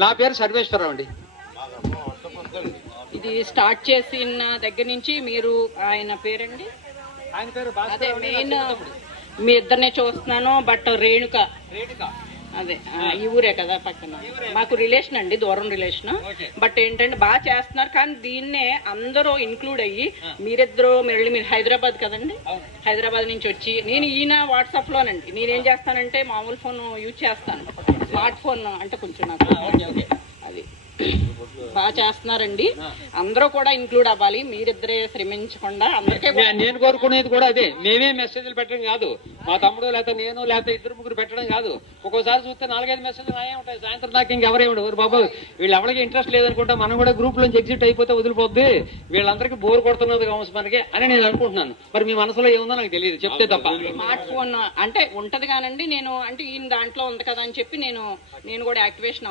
నా పేరు సర్వేశ్వరరావు అండి. ఇది స్టార్ట్ చేసిన దగ్గర నుంచి మీరు ఆయన పేరండి, ఆయన పేరు అదే మెయిన్ మీ ఇద్దరినే చూస్తున్నాను. బట్ రేణుక అదే ఈ ఊరే కదా పక్కన, మాకు రిలేషన్ అండి, దూరం రిలేషన్. బట్ ఏంటంటే బాగా చేస్తున్నారు, కానీ దీన్నే అందరూ ఇన్క్లూడ్ అయ్యి మీరు హైదరాబాద్ కదండి, హైదరాబాద్ నుంచి వచ్చి నేను ఈయన వాట్సాప్ లోనండి. నేనేం చేస్తానంటే మామూలు ఫోన్ యూజ్ చేస్తాను, స్మార్ట్ ఫోన్ అంటే కొంచెం నాకు అది బాగా చేస్తున్నారండి. అందరూ కూడా ఇంక్లూడ్ అవ్వాలి, మీరిద్దరే శ్రమించకుండా అందరికీ. నేను కోరుకునేది కూడా అదే. మేమే మెసేజ్లు పెట్టడం కాదు, మా తమ్ముడు లేకపోతే నేను లేకపోతే ఇద్దరు ముగ్గురు పెట్టడం కాదు. ఒక్కోసారి చూస్తే 4-5 మెసేజ్లు నాయే ఉంటాయి. సాయంత్రం దాకా ఇంకెవరే ఉండవు. బాబు వీళ్ళు ఎవరికి ఇంట్రెస్ట్ లేదనుకుంటా, మనం కూడా గ్రూప్ నుంచి ఎగ్జిట్ అయిపోతే వదిలిపోద్ది, వీళ్ళందరికీ బోర్ కొడుతున్నది కావచ్చు మనకి అని నేను అనుకుంటున్నాను. మరి మీ మనసులో ఏముందో నాకు తెలియదు, చెప్తే తప్ప. స్మార్ట్ ఫోన్ అంటే ఉంటది కానండి, నేను అంటే ఈయన దాంట్లో ఉంది కదా అని చెప్పి నేను కూడా యాక్టివేషన్